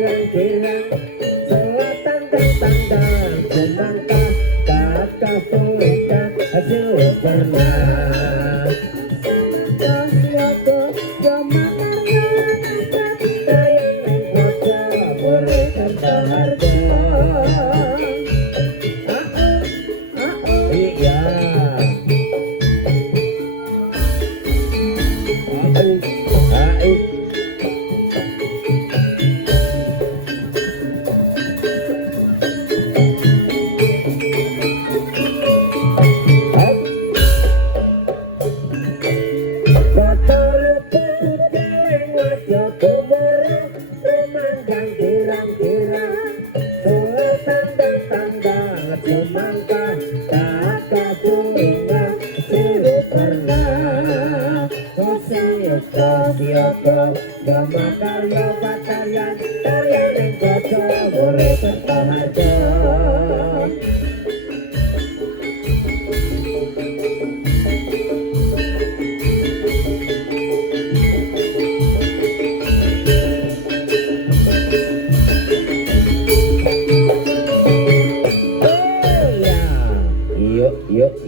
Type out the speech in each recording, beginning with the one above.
girang-girang selatan tang-tang semangka kata sulika hasil pernah kasiaku jamakarnya kayang neng kota boleh terharga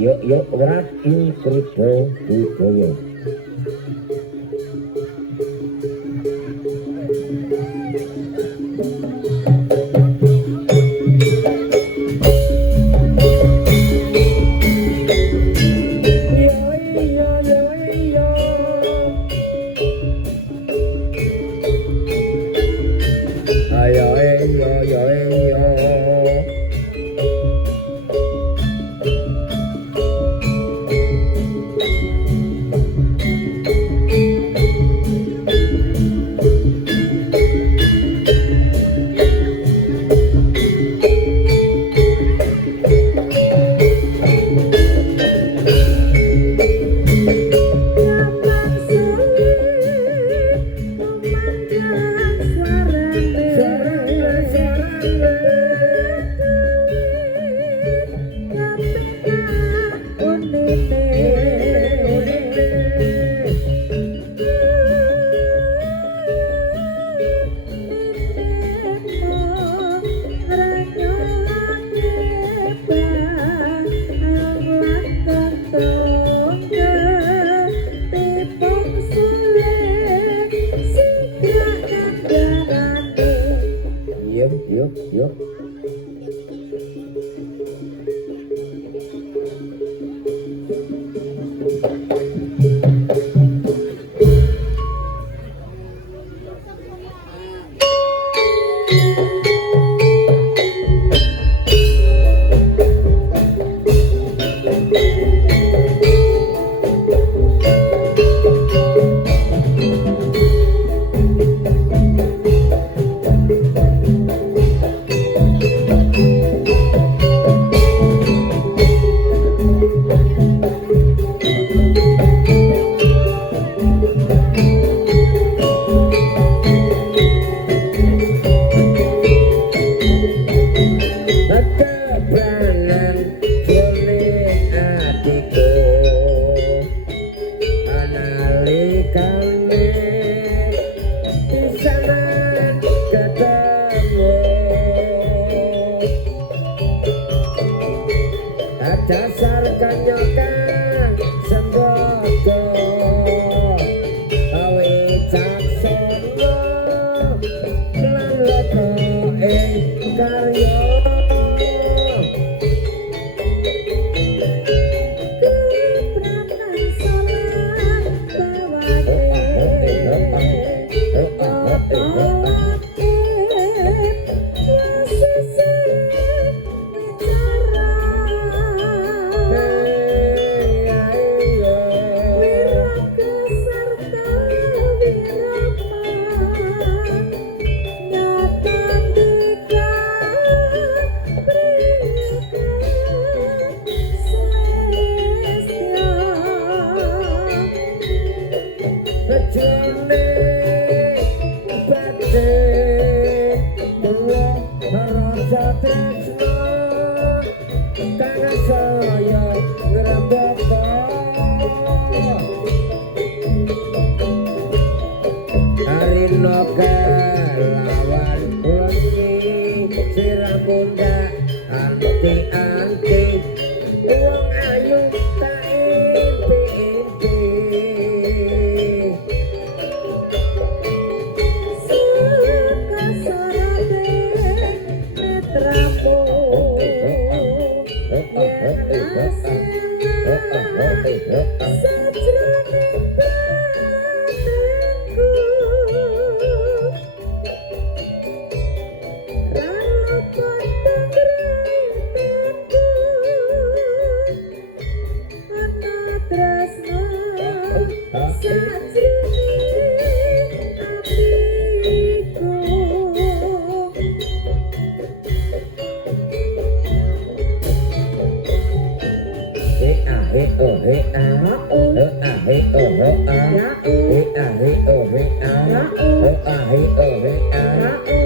iya yuk raki kripo yuk dasar kanyokan sembodo awe caksono lan loto karyo Arino kelawan munggah anti-anti wong ayu tak impi-impi suka sorate netramu yen asena sajroning badanku rano potong rentangku ana tresno sajroning atiku. he oh he ah oh ah he oh ho ah he ah he oh he ah oh ah he oh he ah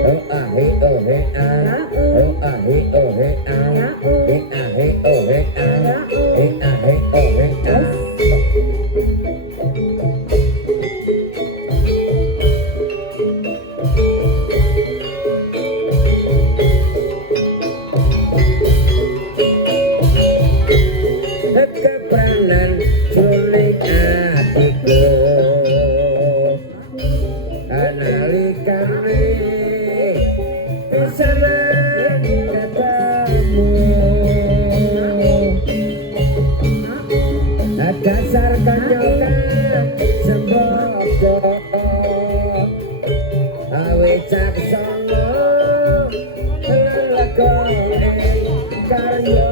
oh ah he oh he ah oh ah he oh he ah he ah he oh he ah he ah he oh he ah kepanan sulit hatiku analikane pisanan katamu dasar kanyokan semboko awe caksono lakone karyo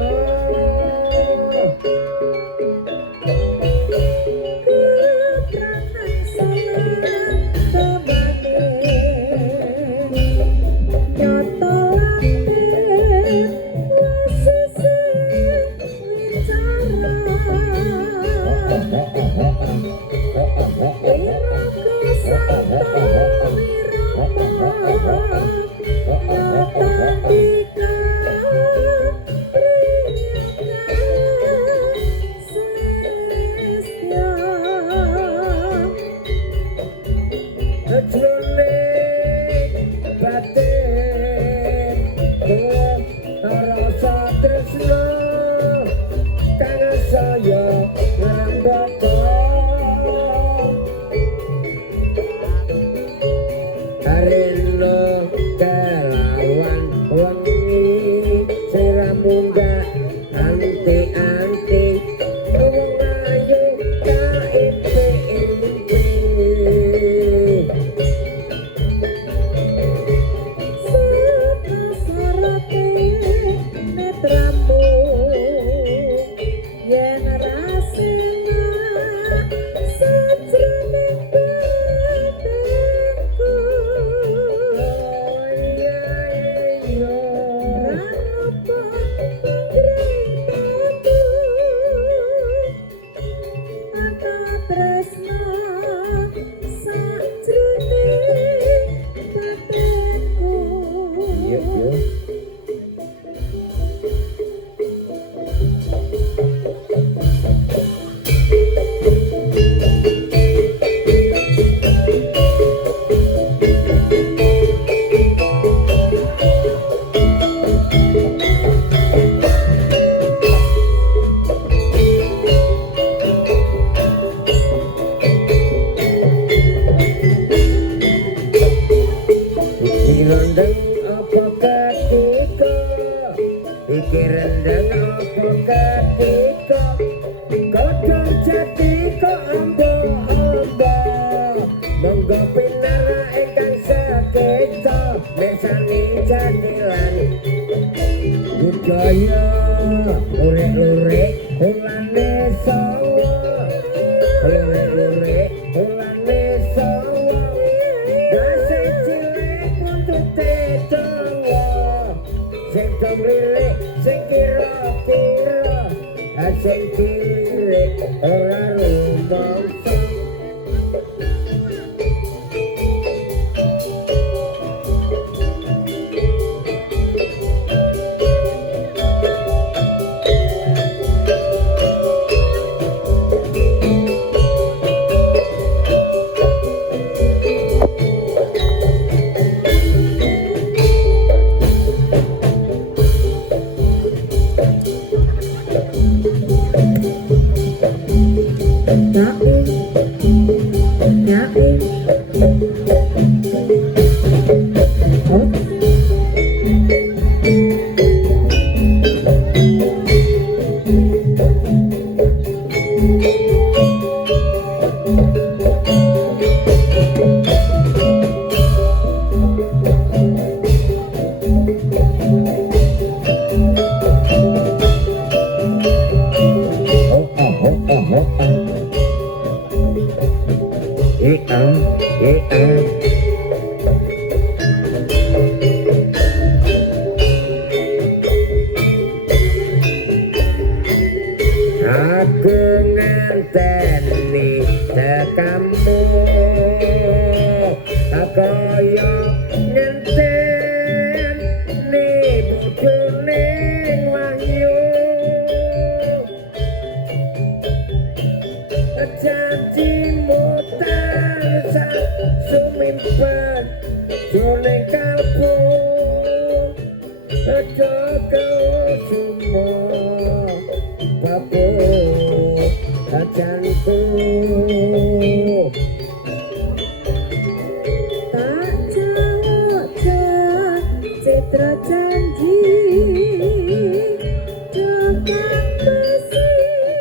Harino kelawan wengi siramunggah anti-anti wong ayu tak impi-impi suka sorate netramu yen rasina sajroning badanku rano potong rentangku ana tresno sajroning badanku. yuk iki rendeng apa ketika iki rendeng apa ketika kodong jati kok ambo-ambo monggo pinara ingkang sekeca mesani jadilan budaya lurik-lurik ulane sawo lurik-lurik ulane sawo dase cilik puntute dawa sing lirik sing kira-kira sing lirik ora rumangsa Aku nganteni tekamu kaya ngenteni bojoning wahyu janjimu tansah sumimpen jroning kalbu aja kau semua babu ajanku tak jawab citra janji dengan pesira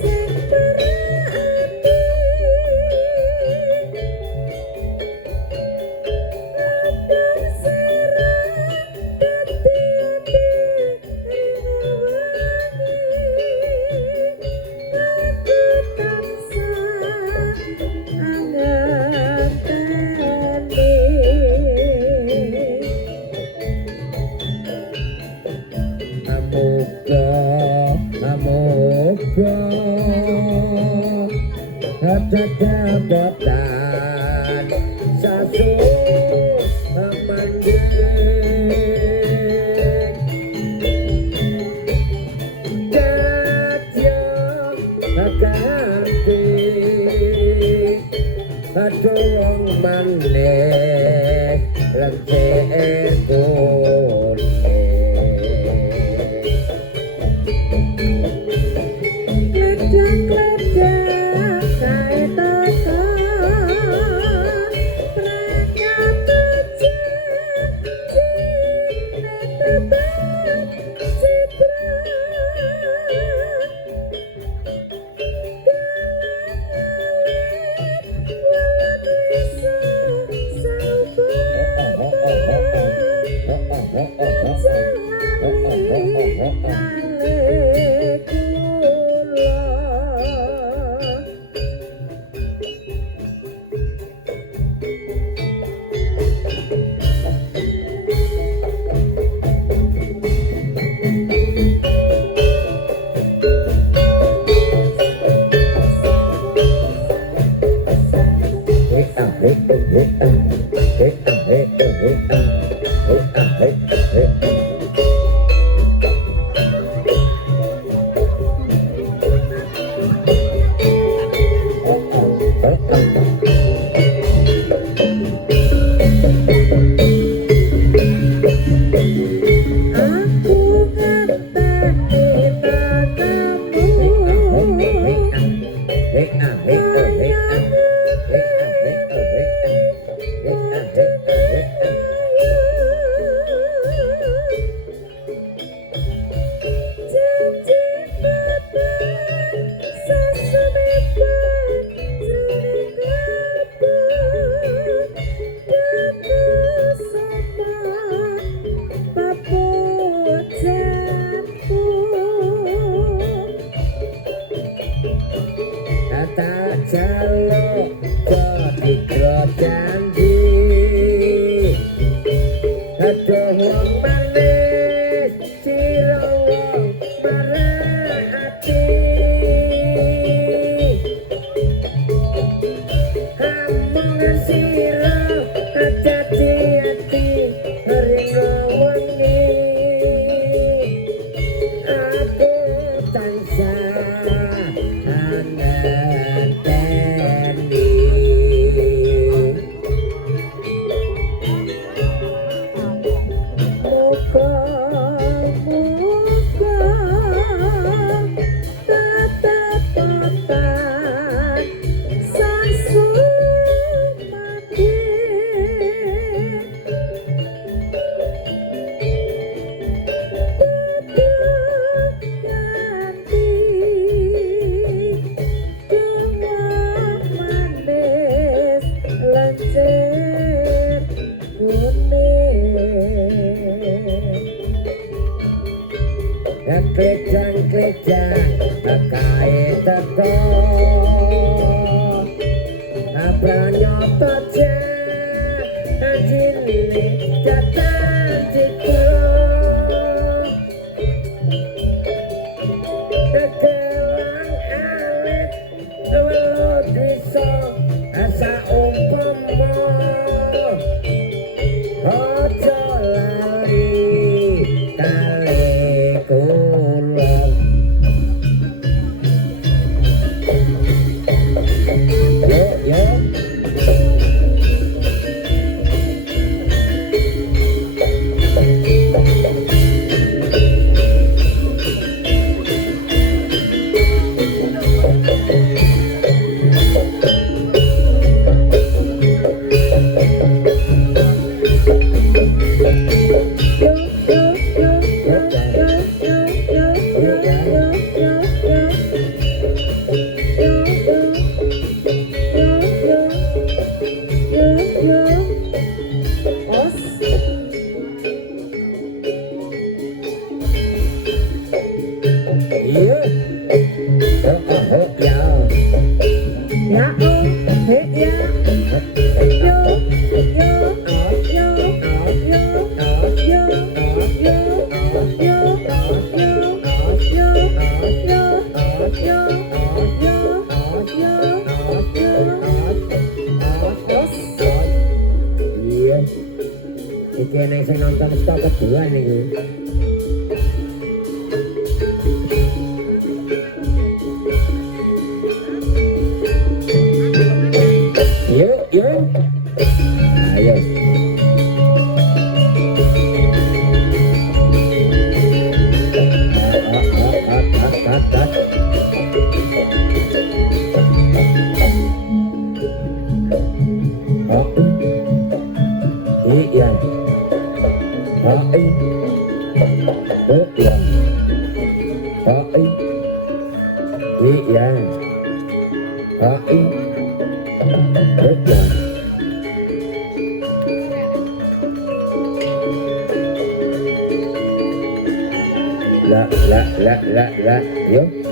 sing berarti kadang serang dadi aku tansah anganteni Amoga ada jabatan sasu amandir jatyo ganti adong maneh lencer kuning Kledang-kledang kae tata pranyata cinta tetap citra walat bisa Klecang-klecang kae teko Pranyoto jini jatan jiko Kelang alit welut bisa asa umpama Ojo lali kali kulon Yo Iki nek sing nonton stok kedua niku. Yuk. Ayo. Iya. La, yuk.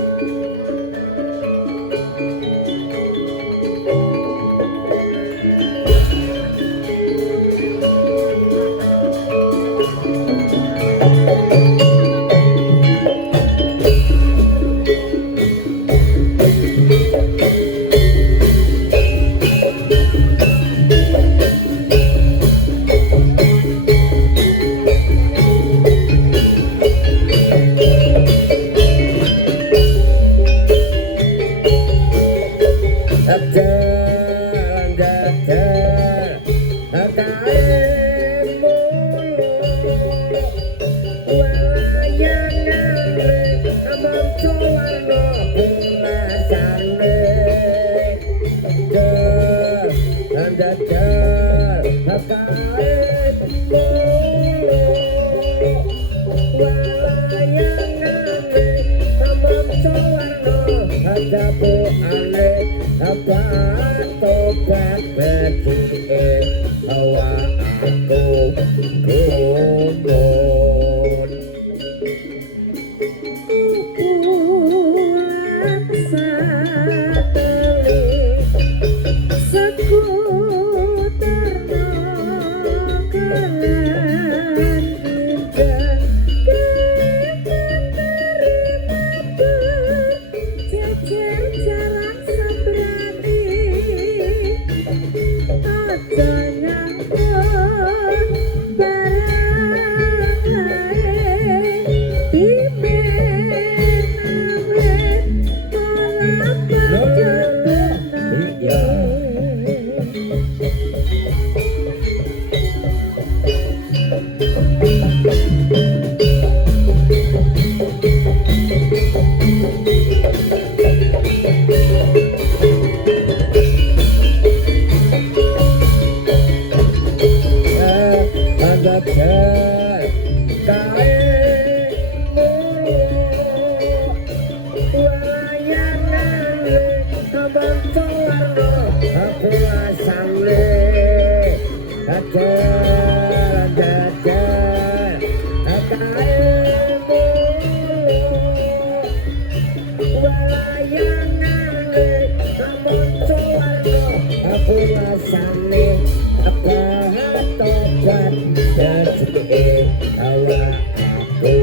Jadi awak aku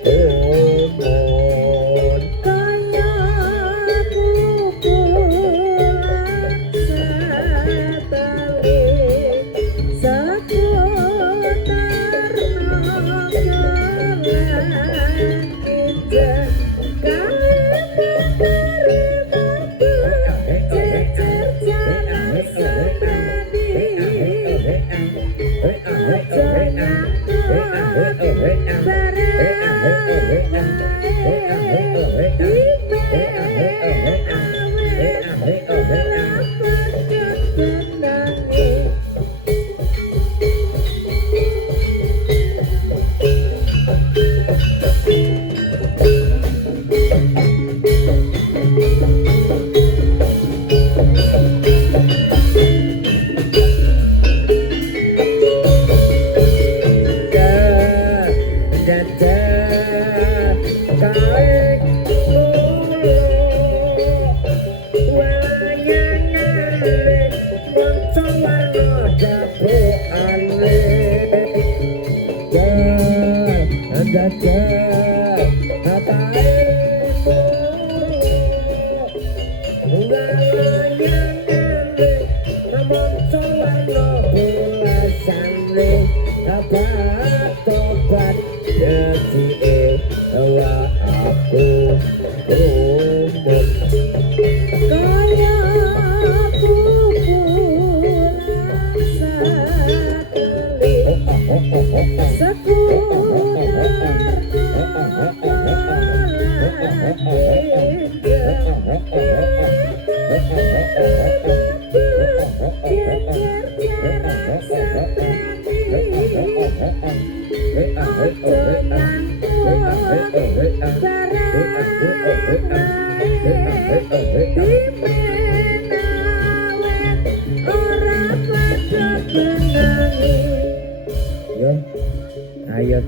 kumun kaya pukulan setali seputar nonggolan injak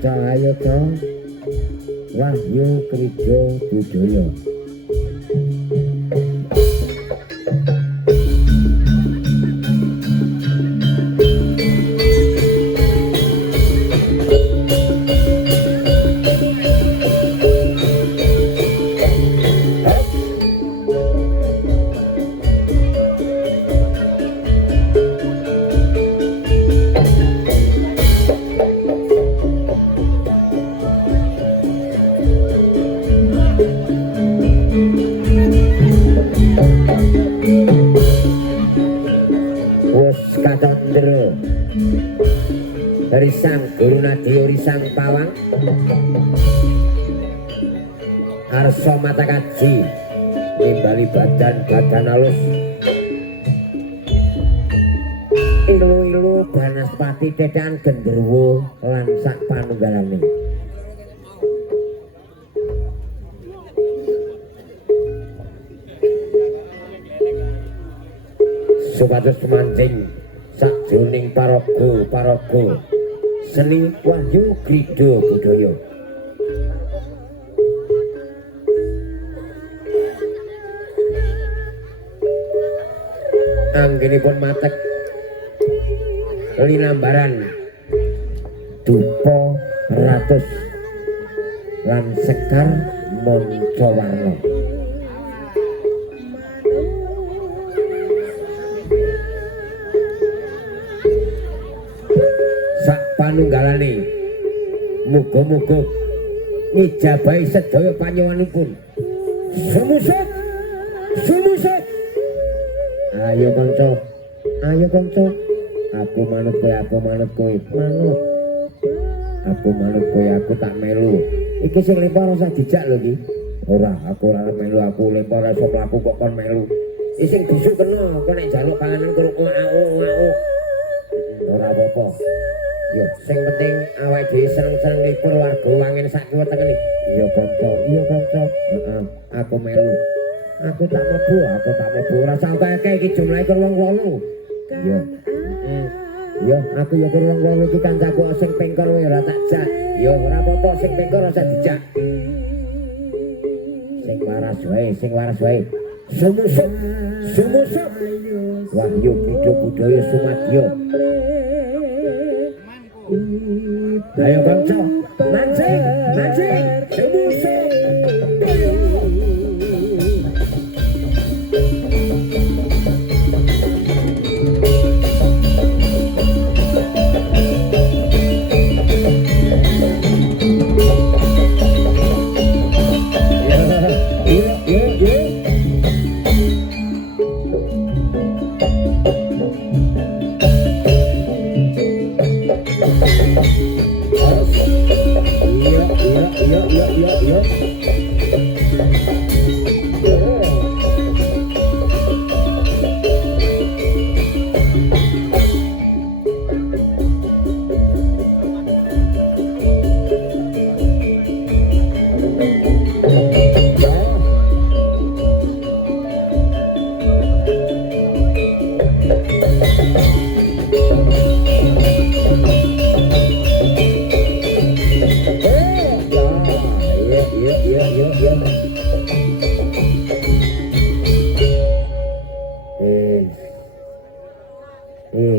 Ayo toh Wahyu Krijo Budoyo. Risang Guru Nadio Risang Pawang Arso Mata Kaji nimbali badan halus ilu-ilu Banaspati Tedan Genderuwo lan sak panunggalane supados mancing sakjroning paraga seni Wahyu Krijo Budoyo. Anggenipun matek linambaran dupa ratus lan sekar manca warna. Panunggalane muga-muga ngijabahi sedaya panjenenganipun. Sumusut ayo kanca aku manut kowe manut aku tak melu iki sing lempar ora usah dijak lho iki aku ora melu aku lempar ora iso mlaku kok kon melu iki sing bisu kena kok nek njaluk panganan kok ora apa-apa. Yo, sing penting awake dhewe seneng-seneng lipur warga wangen sak kiwa tengen iki. Iya kanca. Heeh, aku melu. Aku tak mlebu ora sampai akeh iki jumlahe kon wong 8. Yo. Yo, aku yo kon wong 8 iki kancaku sing pengkor wae ora tak jak. Yo ora apa-apa sing pengkor ora usah dijak. Sing waras wae. Sumusuk. Wahyu Krijo Budoyo Sumadyo. Ayo kanca, mancing, mancing, semusuh.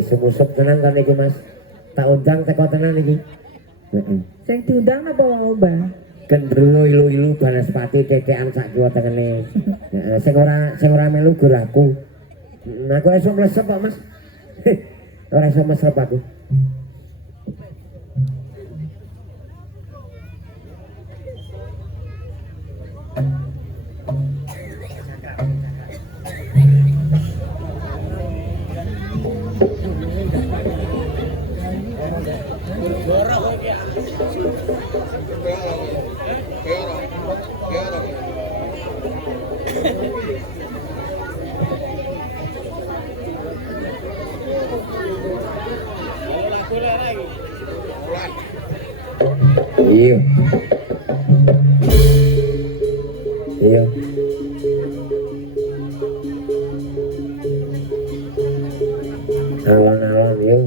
Semusuk tenang kan iki Mas. Tak undang teko tenan iki. Heeh. Sing diundang apa mau, Mbah? Gendruwo ilu-ilu Banaspati cekekan sak kiwa tengene. Heeh, sing ora melu gur aku. Aku iso mlesep kok Mas. Ora iso mlesep aku. Iya. Iya. Alon-alon yo.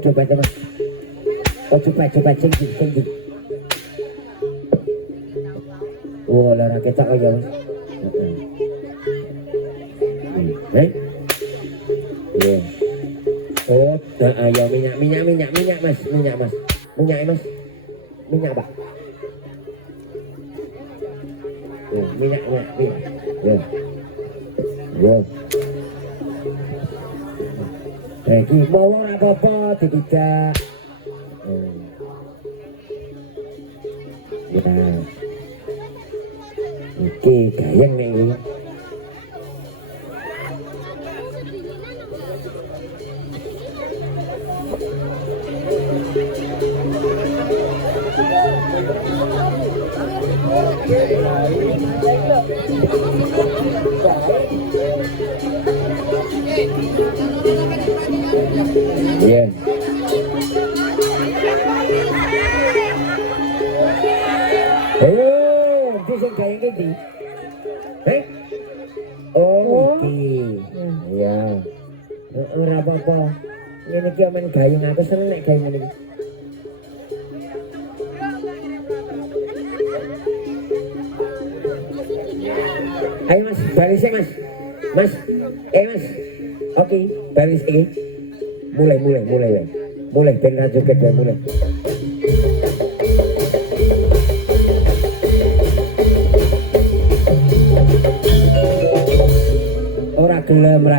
Coba Mas. Coba cengking. Oh, lara ketok aja Mas. Iya. Oh, ayo minyak Mas. Minyak Pak. Minyak. Yo. Iki mau ora apa-apa dipijak. Ya. Iki gayeng nek iki. Iya. Oh, itu sing gawe iki. Oh, iki. Iya. Ora apa-apa. Ngene iki men gayung aku seneng nek gawe ngene iki. Ayo Mas, barisnya Mas. Mas, Mas. Oke, baris ini. Mulai. Mulai, ben ra joget wae mulai. Ora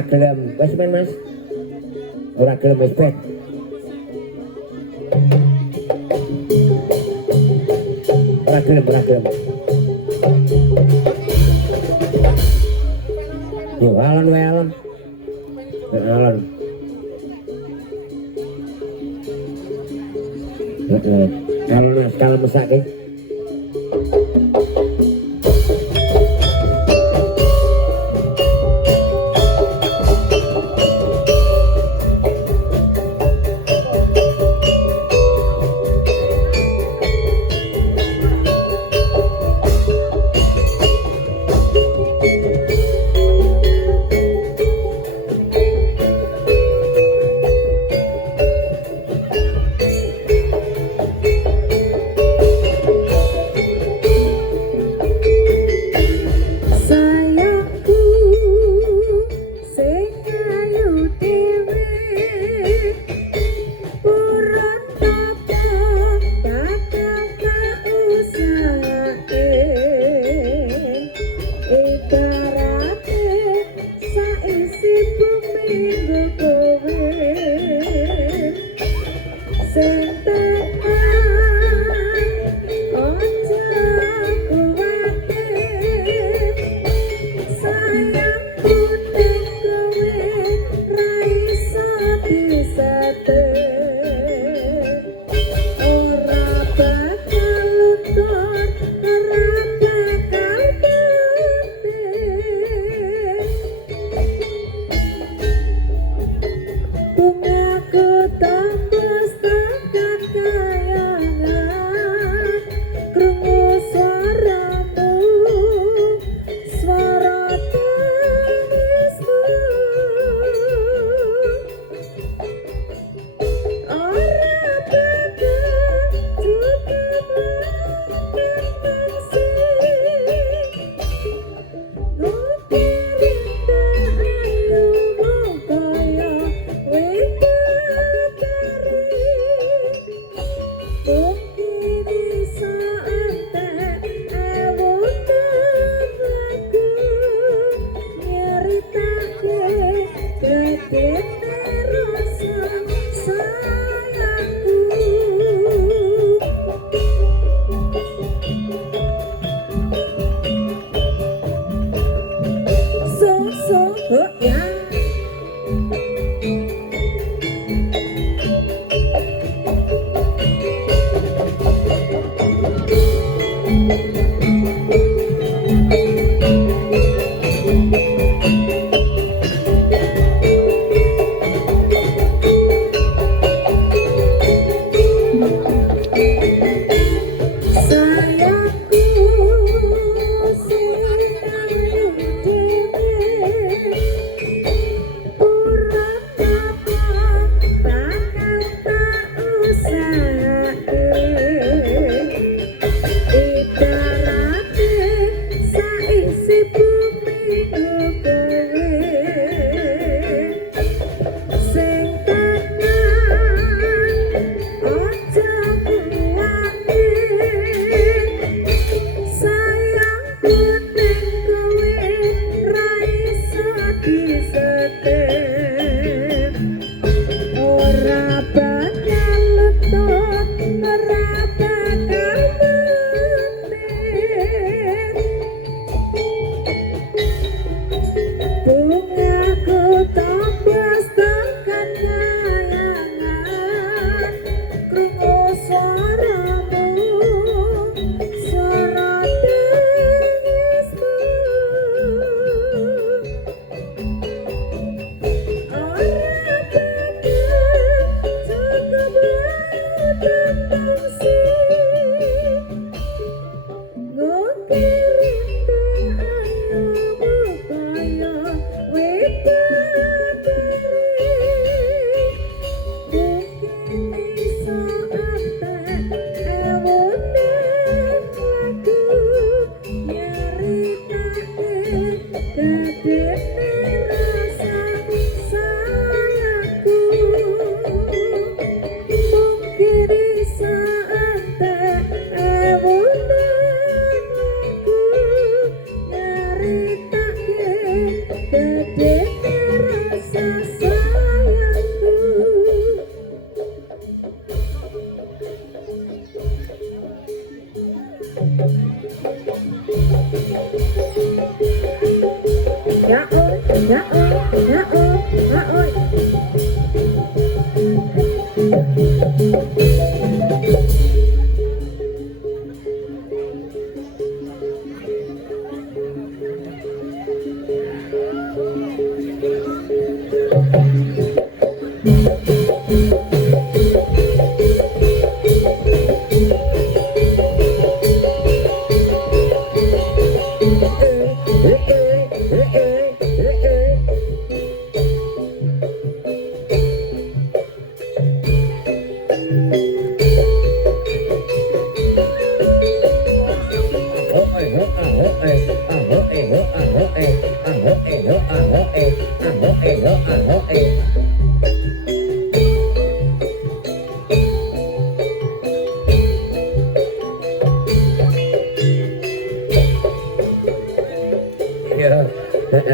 gelem. Wes men Mas. Ora gelem wis bet. Ora gelem. Yo alon wae alon. Alon. Alon Mas, kalau mesake.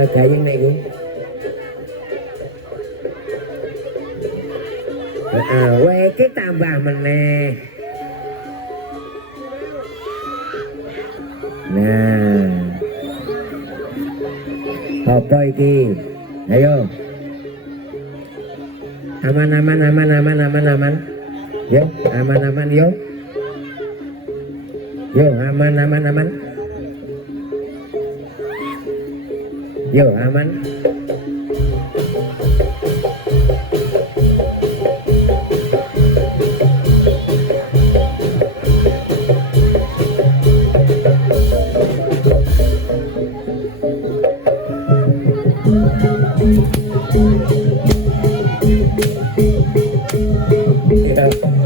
Kayang naik ini. Weke tambah meneh. Nah, apa iki? Ayo. Aman. Yo, aman yo. Yo, aman. Yo, aman.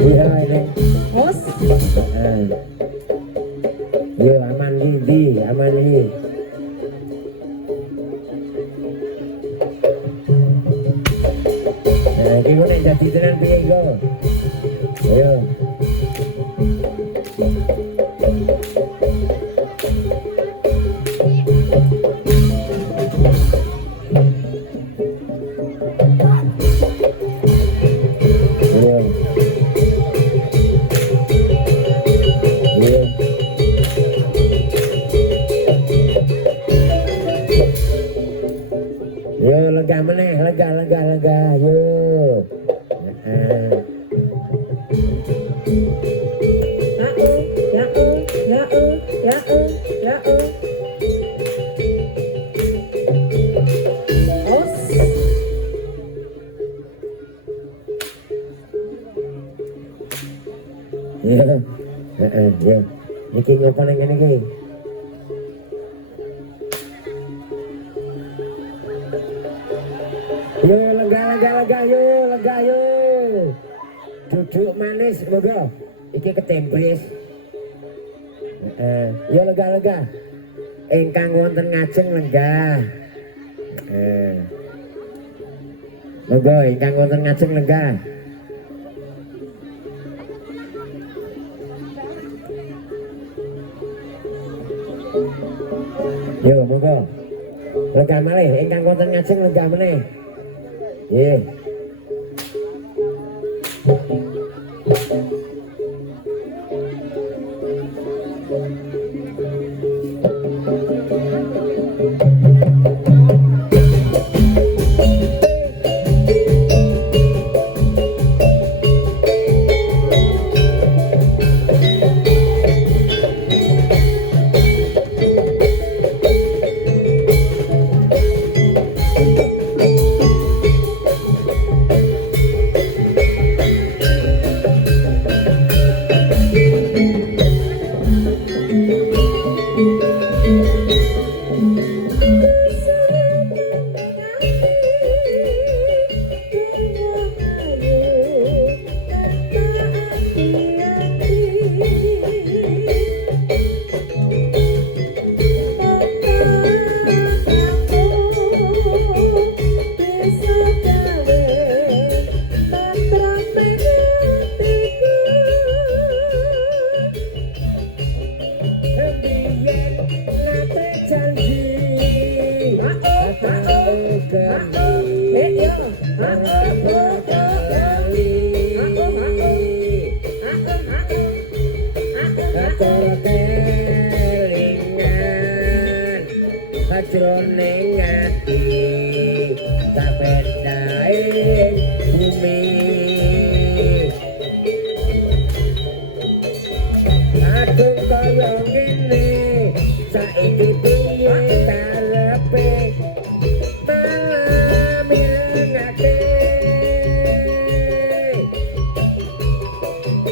Iya ini. Bos. Yo, aman di, aman di. Iki kok nek dadi tenan piye iku? Ayo. Yo, lega meneh, lega. Yo. Bos. Yo. Iki ngopo ning kene iki? Yo, lega yo. Duduk manis moga. Iki ketempris. Yo lega. Ingkang wonten ngajeng lenggah. Moga ingkang wonten ngajeng lenggah. Yo moga. Lenggah malih ingkang wonten ngajeng lenggah meneh. Nggih.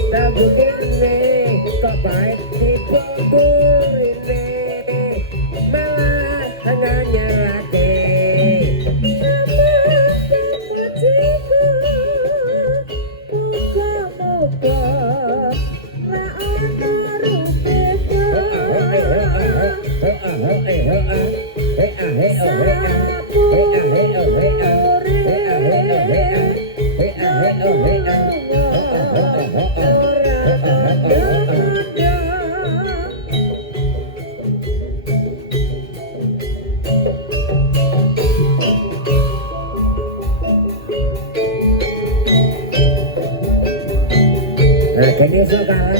lagu kene kok baik dibuburine malah nganyarake Nah, kini sokan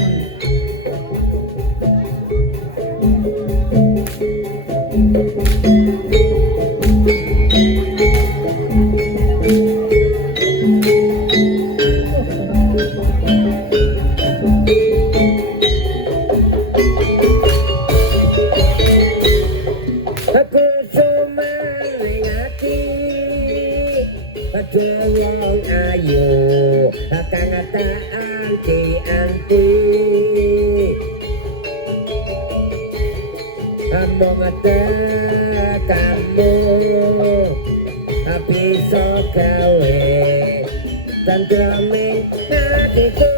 aku cuma ngati wong ayu akan anti among kamu bisa gawe dan kami hatiku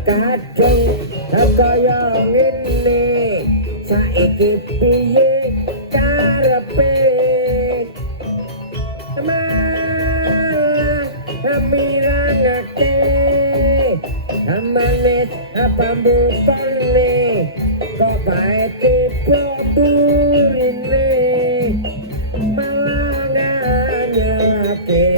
kadung kaya ngene saiki piye karepe malah mirangake amanes apa mbutane kok bae dibuburine malah nganyake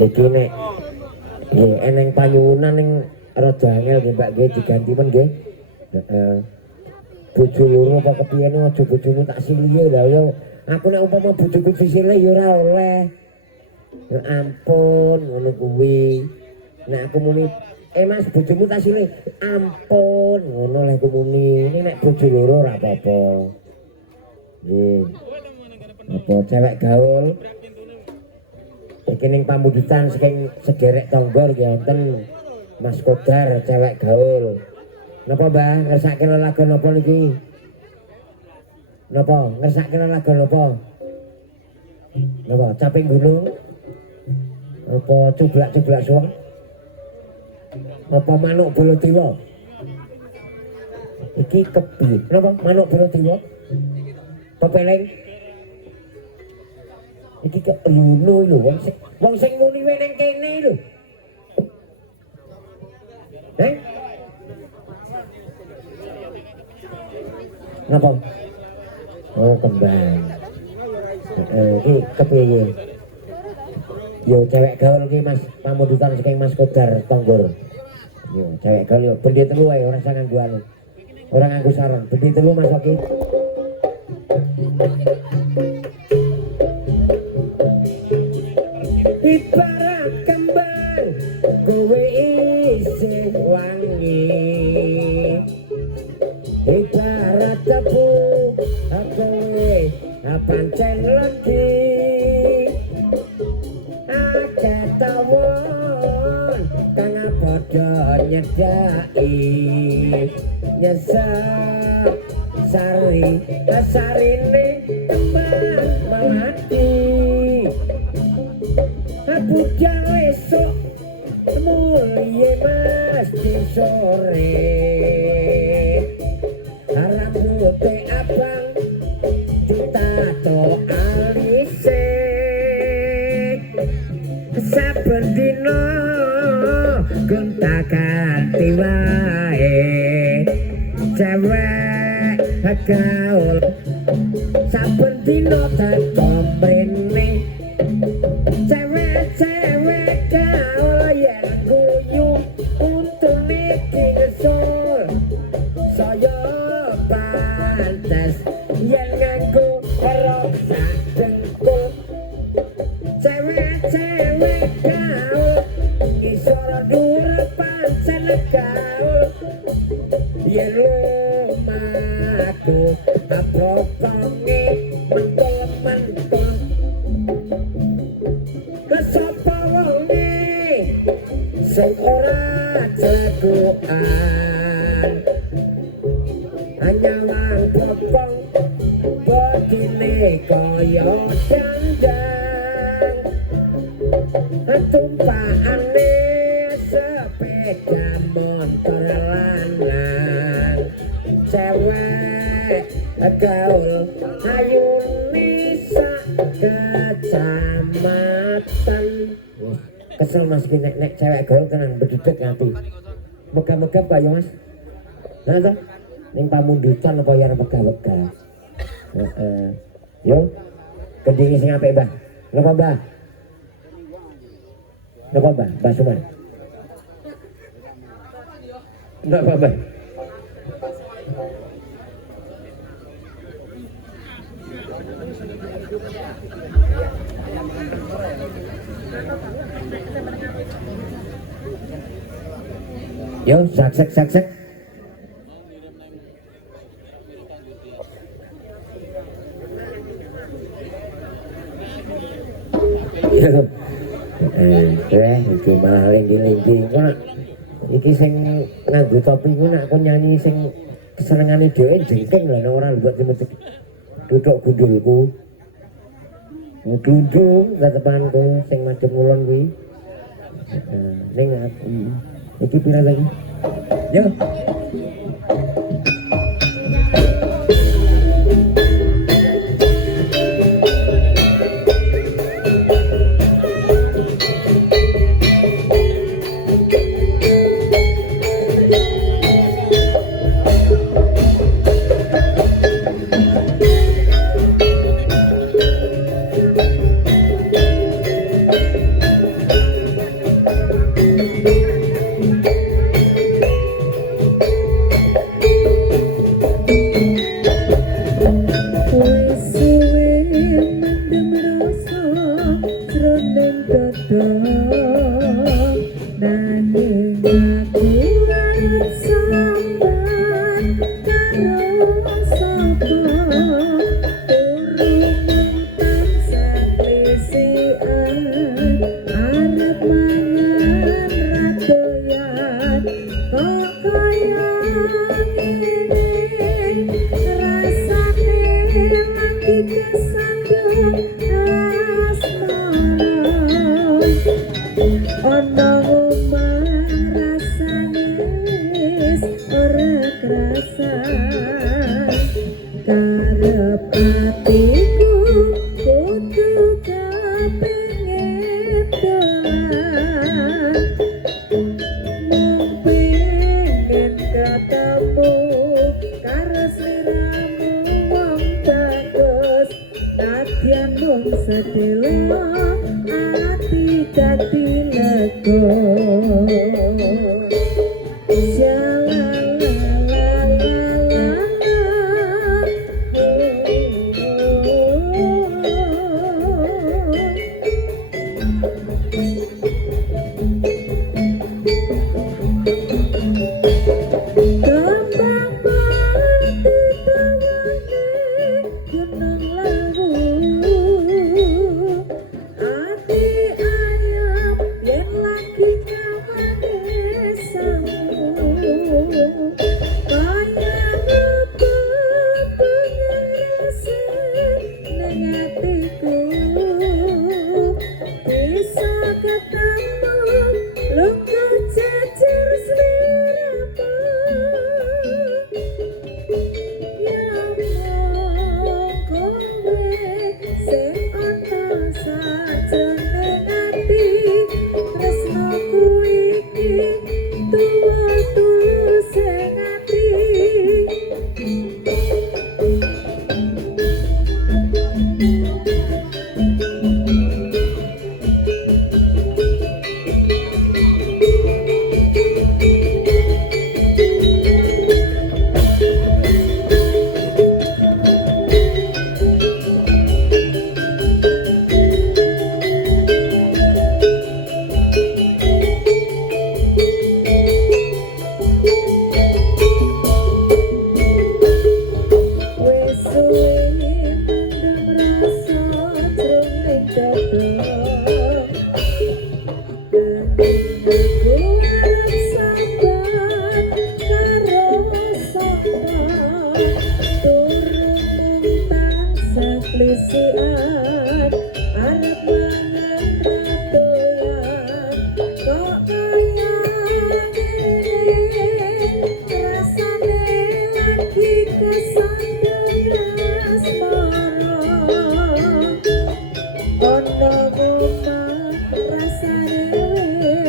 iki nek nggih eneng panyuwunan ning rada angel nggih Mbak nggih diganti men nggih. Heeh. Bojo loro apa kepiyene aja bojomu tak silihe lha yo aku nek umpama bojoku disile yo ora oleh. Ya ampun ngono kuwi. Nek aku muni Mas bojomu tak sile ampun ngono lek aku muni. Ini nek bojo loro ora apa-apa. Nggih. Apa cewek gaul iki ning pamundutan saking sederek tangga nggih wonten Mas Kodar cewek gaul. Napa Mbah ngersake lagu napa niki? Napa ngersake lagu napa? Napa caping gunung? Apa cublak-cublak suweng? Apa manuk Baladewa? Iki kepiye? Napa manuk Baladewa? Pepeleng? Iki kok luno lho wong sing muni wae ning kene lho. Napa? Oh kembang. Iki kepiye? Yo cewek gaul iki Mas pamundutan saking Mas Kodar Tonggor. Yo cewek gaul yo bendi telu wae ora usah nganggo anu. Ora nganggo saron, bendi telu Mas Oki. Ibarat kembang kowe isih wangi ibarat tebu kowe pancen lagi akeh tawon kang padha nyedaki nyesep sarine tembang melati budal esok mulye mesti sore rambute abang ditato alise saben dina gonta-ganti wae cewek gaul saben dina teko mrene cewek gaul yen guyu untune iki ngesul saya pantes yen nganggo rok sak dengkul cewek gaul isor dhuwur pancen gaul yen lumaku abokonge mentul-mentul kesapa wonge sing ora jagoan hanya wang popong bodine kaya dandang tumpakane sepeda motor lanang cewek gaul ayu nisa kecamatan kesel mas nek cewek gaul tenang berduduk ngati megah-megah Pak yo mas nah toh ning pamundutan apa ya megah-megah yo kedingi sing apik Mbah napa Mbah Mbah Suman ndak apa-apa yo sak. Yo iki malah linggi-linggi kok iki sing nganggo topi ku nak kon nyanyi sing kesenengane dhewe jengking lho ora buat duduk gundulku duduk katepanku sing madhep ngulon kuwi ning iki pira lagi yo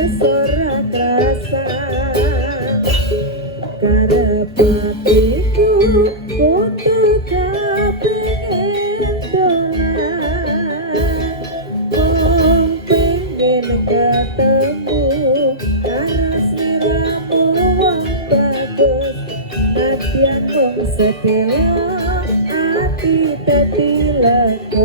wis ora krasa karepatiku kudu kepingin dolan wong pengen ketemu karo sliramu wong bagus nadyan wong sedewa ati dadi lega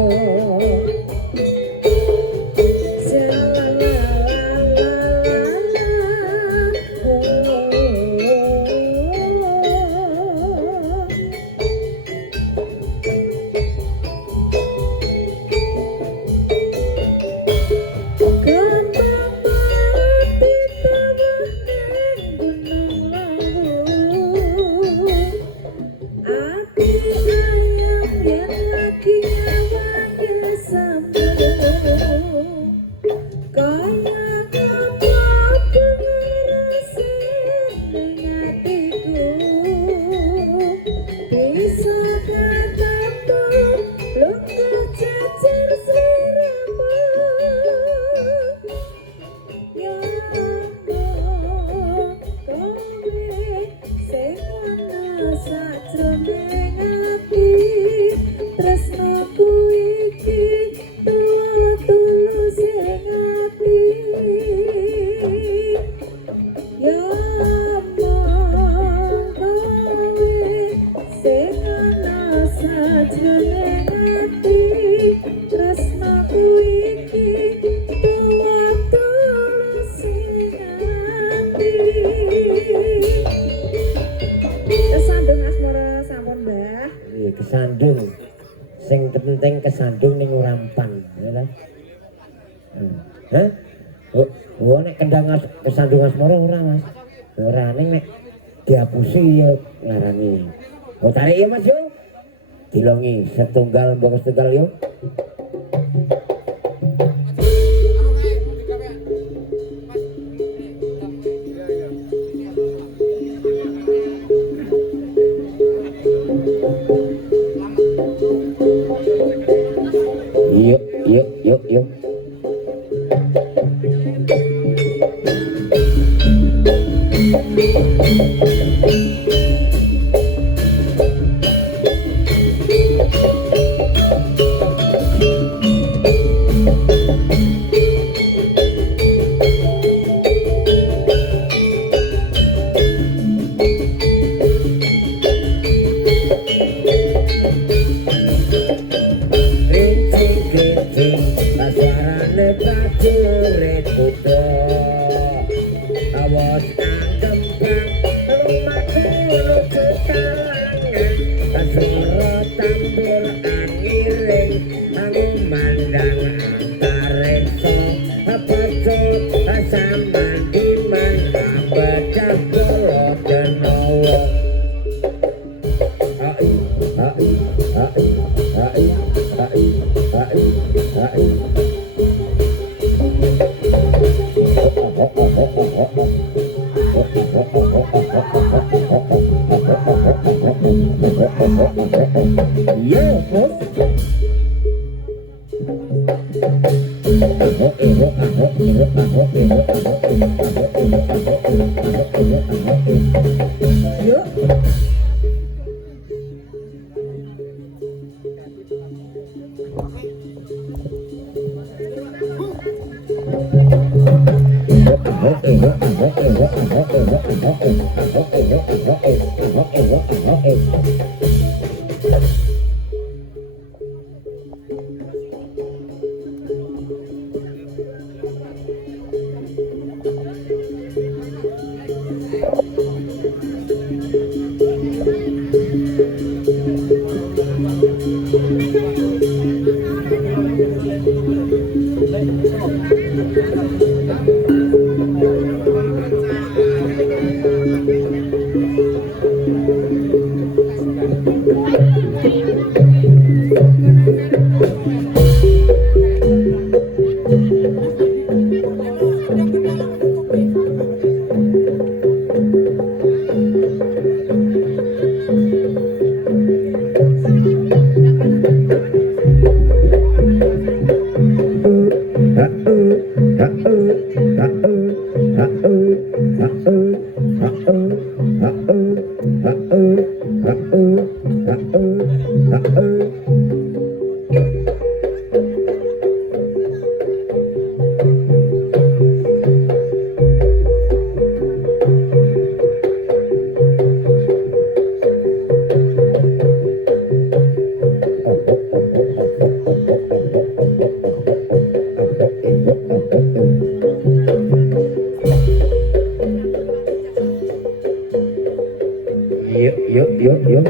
kesandung sing penting kesandung ning Urampan ya ta. Hah? Oh nek kendang kesandung asmara ora Mas. Ora ning nek diapusi ya ngarani. Oh tarik ya Mas yo. Dilongi setunggal mbok setunggal yo. Yuk. yuk. Iya.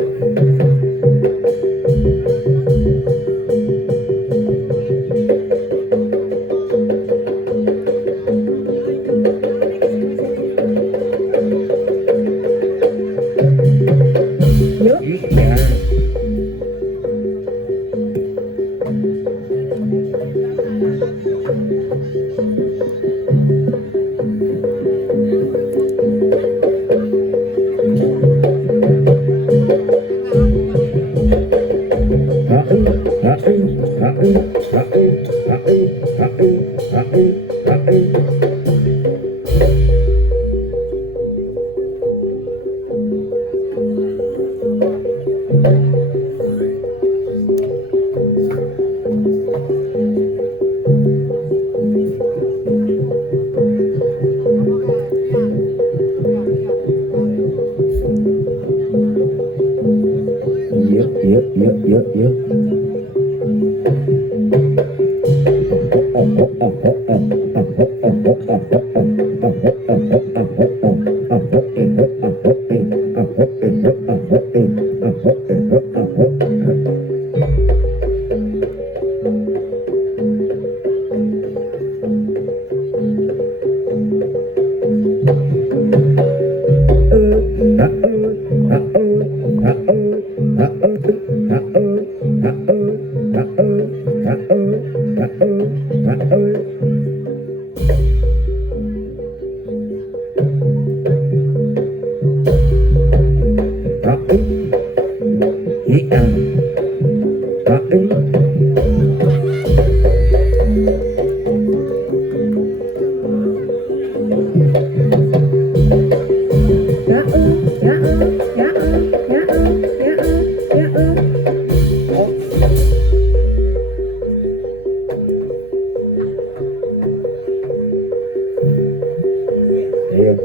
Yuk.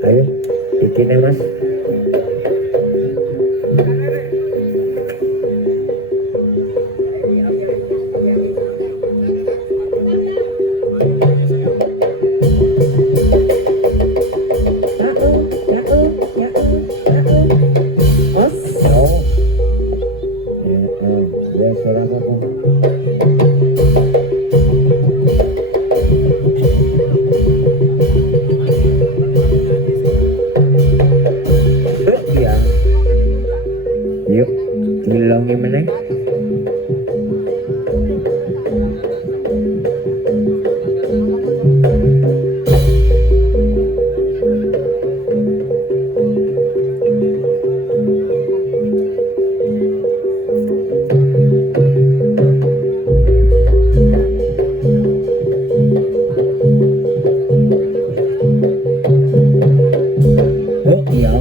Ayo, bikinnya mas. Yuk, dilongi meneh. Oh iya.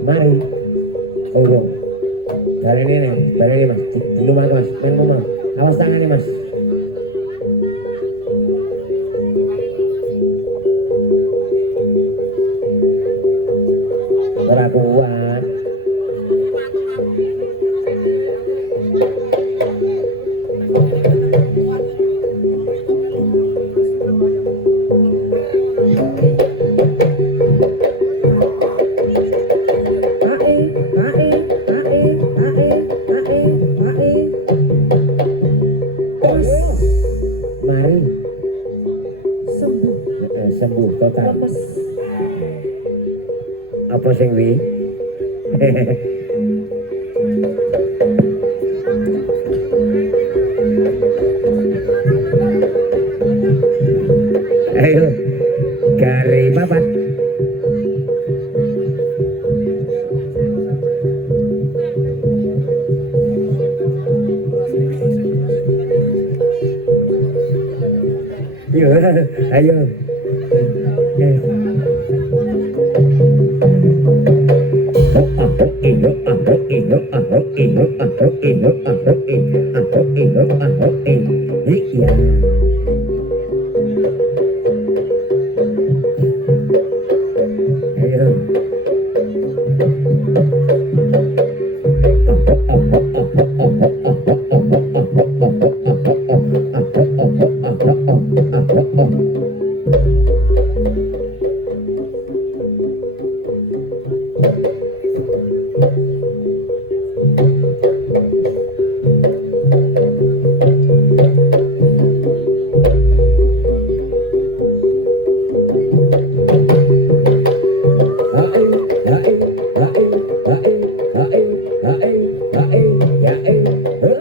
Mari, tunggu. Dari ini mas, di rumah mas, main rumah. Awas tangan nih mas. Kuat. Mari sembuh total. Apa sing wi? Ayo, gare papat. Ayo, ayo. Iya. Ayo.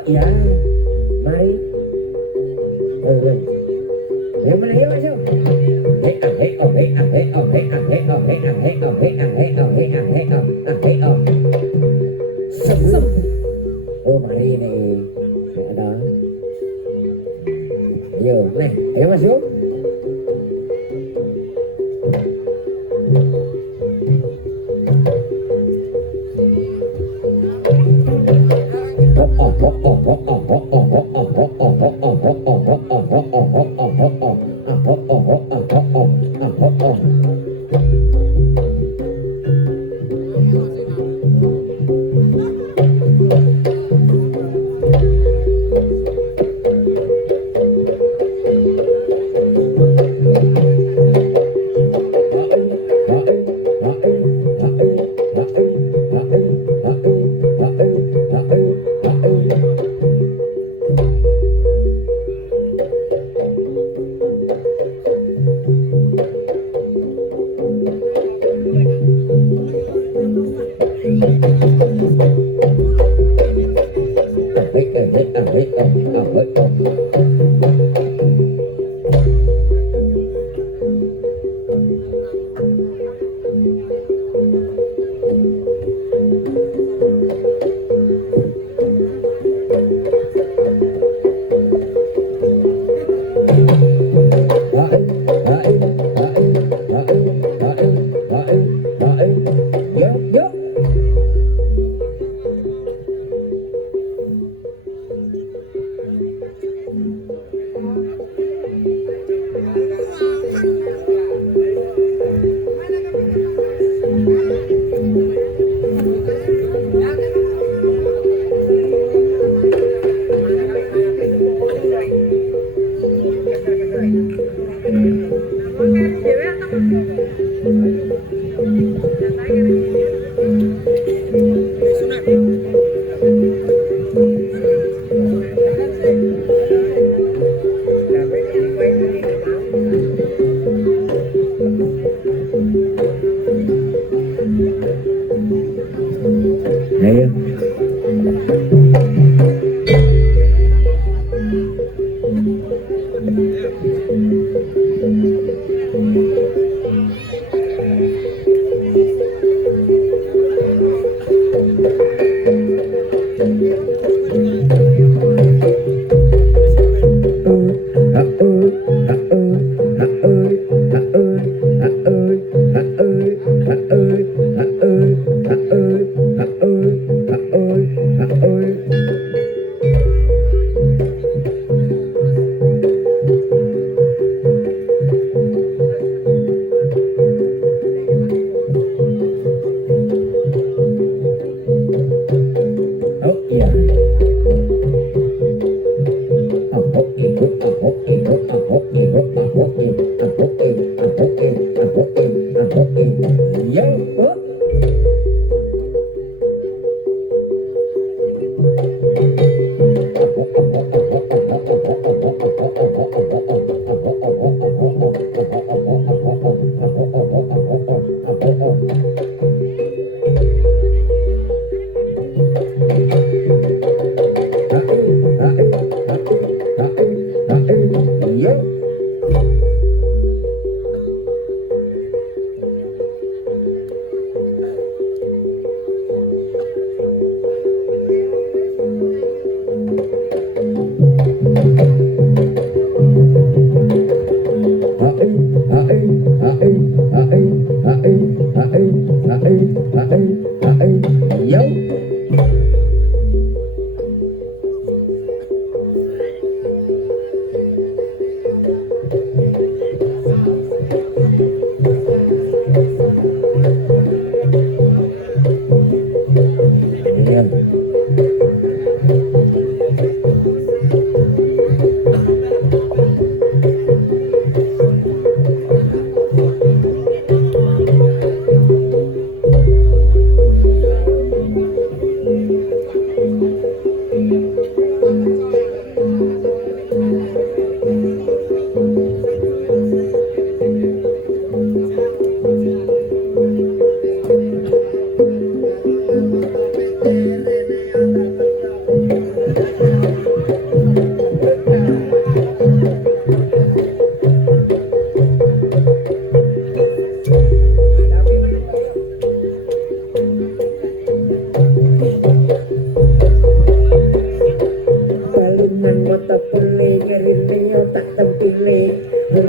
Ya, mari. Yang mana ya masuk? Oh mari nih. Ada. Yo, nih, ayo masuk.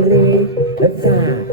re hesa